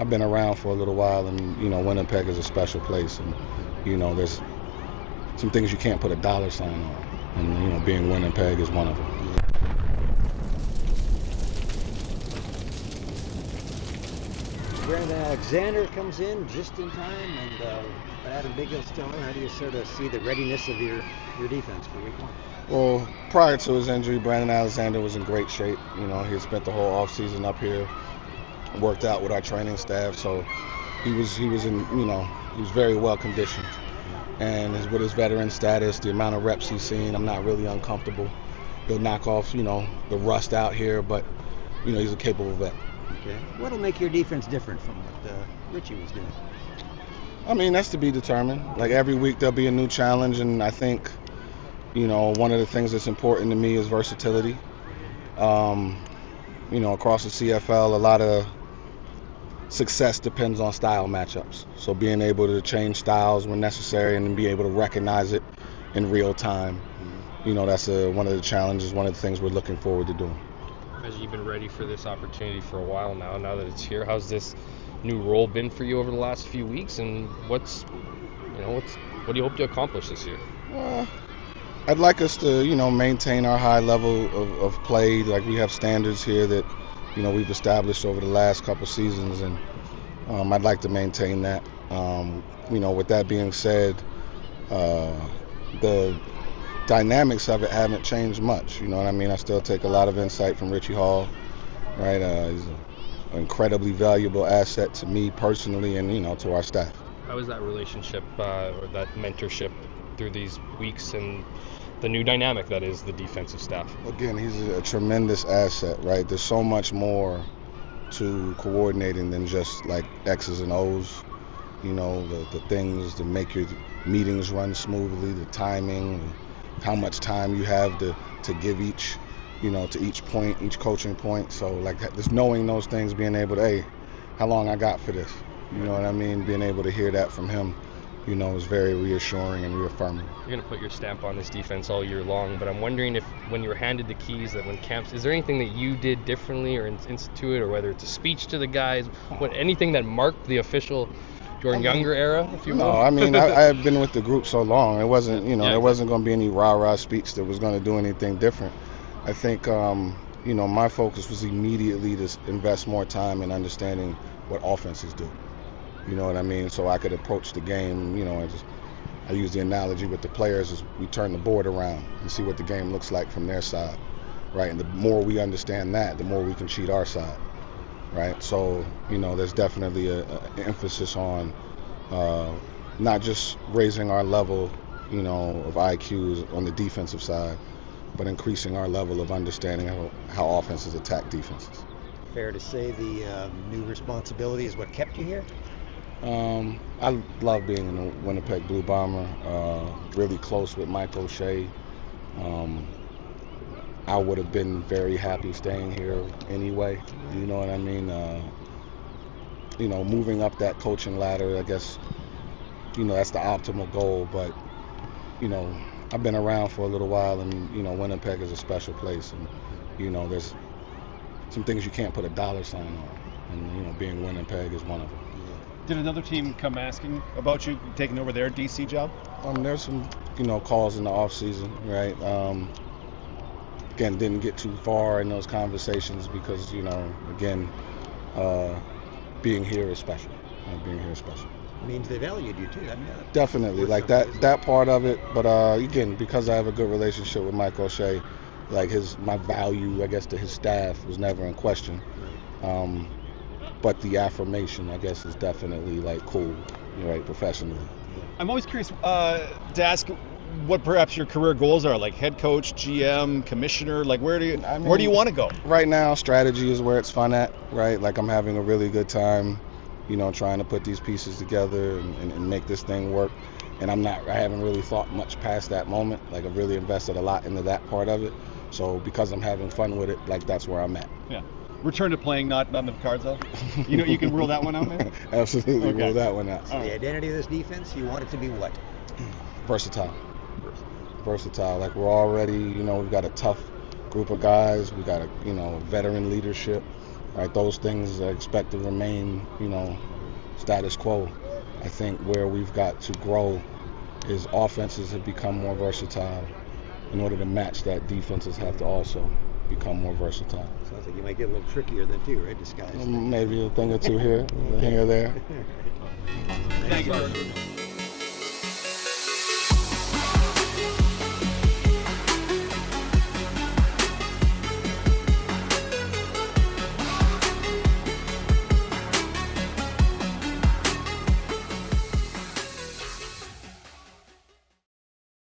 I've been around for a little while, and Winnipeg is a special place, and there's some things you can't put a dollar sign on, and being Winnipeg is one of them. Brandon Alexander comes in just in time, and Adam Biggill still in. How do you sort of see the readiness of your defense for week one? Well, prior to his injury, Brandon Alexander was in great shape. He had spent the whole offseason up here, worked out with our training staff, so he was very well conditioned. And with his veteran status, the amount of reps he's seen, I'm not really uncomfortable. He'll knock off, the rust out here, but he's a capable vet. Okay. What'll make your defense different from what Richie was doing? I mean, that's to be determined. Like every week there'll be a new challenge, and I think, one of the things that's important to me is versatility. Across the CFL, a lot of success depends on style matchups. So being able to change styles when necessary and be able to recognize it in real time, that's one of the challenges, one of the things we're looking forward to doing. As you've been ready for this opportunity for a while now that it's here, how's this new role been for you over the last few weeks, and what do you hope to accomplish this year? I'd like us to, maintain our high level of play. Like we have standards here that, we've established over the last couple seasons, and I'd like to maintain that. With that being said, the dynamics of it haven't changed much. You know what I mean? I still take a lot of insight from Richie Hall, right? He's an incredibly valuable asset to me personally and, to our staff. How is that relationship or that mentorship through these weeks and the new dynamic that is the defensive staff? Again, he's a tremendous asset, right? There's so much more to coordinating than just like X's and O's. The things that make your meetings run smoothly, the timing, how much time you have to give each, to each point, each coaching point. So like just knowing those things, being able to, hey, how long I got for this? You know what I mean? Being able to hear that from him, is very reassuring and reaffirming. You're going to put your stamp on this defense all year long, but I'm wondering if when you were handed the keys, that when camps, is there anything that you did differently or instituted, or whether it's a speech to the guys, anything that marked the official Jordan Younger era, if you will? No, I mean, I've been with the group so long. It wasn't, there wasn't going to be any rah-rah speech that was going to do anything different. I think, my focus was immediately to invest more time in understanding what offenses do. You know what I mean? So I could approach the game, I use the analogy with the players as we turn the board around and see what the game looks like from their side, right? And the more we understand that, the more we can cheat our side, right? So, there's definitely an emphasis on not just raising our level, of IQs on the defensive side, but increasing our level of understanding how offenses attack defenses. Fair to say the new responsibility is what kept you here? I love being in the Winnipeg Blue Bomber, really close with Mike O'Shea. I would have been very happy staying here anyway, you know what I mean? Moving up that coaching ladder, I guess, that's the optimal goal, but, I've been around for a little while, and, Winnipeg is a special place, and, there's some things you can't put a dollar sign on, and, being Winnipeg is one of them. Did another team come asking about you taking over their DC job? There's some, calls in the off season, right? Again, didn't get too far in those conversations because, again, being here is special. Being here is special. Means they valued you too. I mean, definitely, like that part of it. But again, because I have a good relationship with Mike O'Shea, like my value, I guess, to his staff was never in question. But the affirmation, I guess, is definitely like cool, right, professionally. I'm always curious to ask what perhaps your career goals are, like head coach, GM, commissioner. Like where do you want to go? Right now, strategy is where it's fun at, right? Like I'm having a really good time, trying to put these pieces together and make this thing work. And I haven't really thought much past that moment. Like I've really invested a lot into that part of it. So because I'm having fun with it, like that's where I'm at. Yeah. Return to playing, not in the cards, though? You can rule that one out, man? Absolutely, okay. Rule that one out. So the identity of this defense, you want it to be what? Versatile. Like we're already, we've got a tough group of guys. We got a, veteran leadership. right? Those things I expect to remain, status quo. I think where we've got to grow is offenses have become more versatile. In order to match that, defenses have to also become more versatile. Sounds like you might get a little trickier then too, right? Disguise. Maybe a thing or two here, a thing or there. Thank you.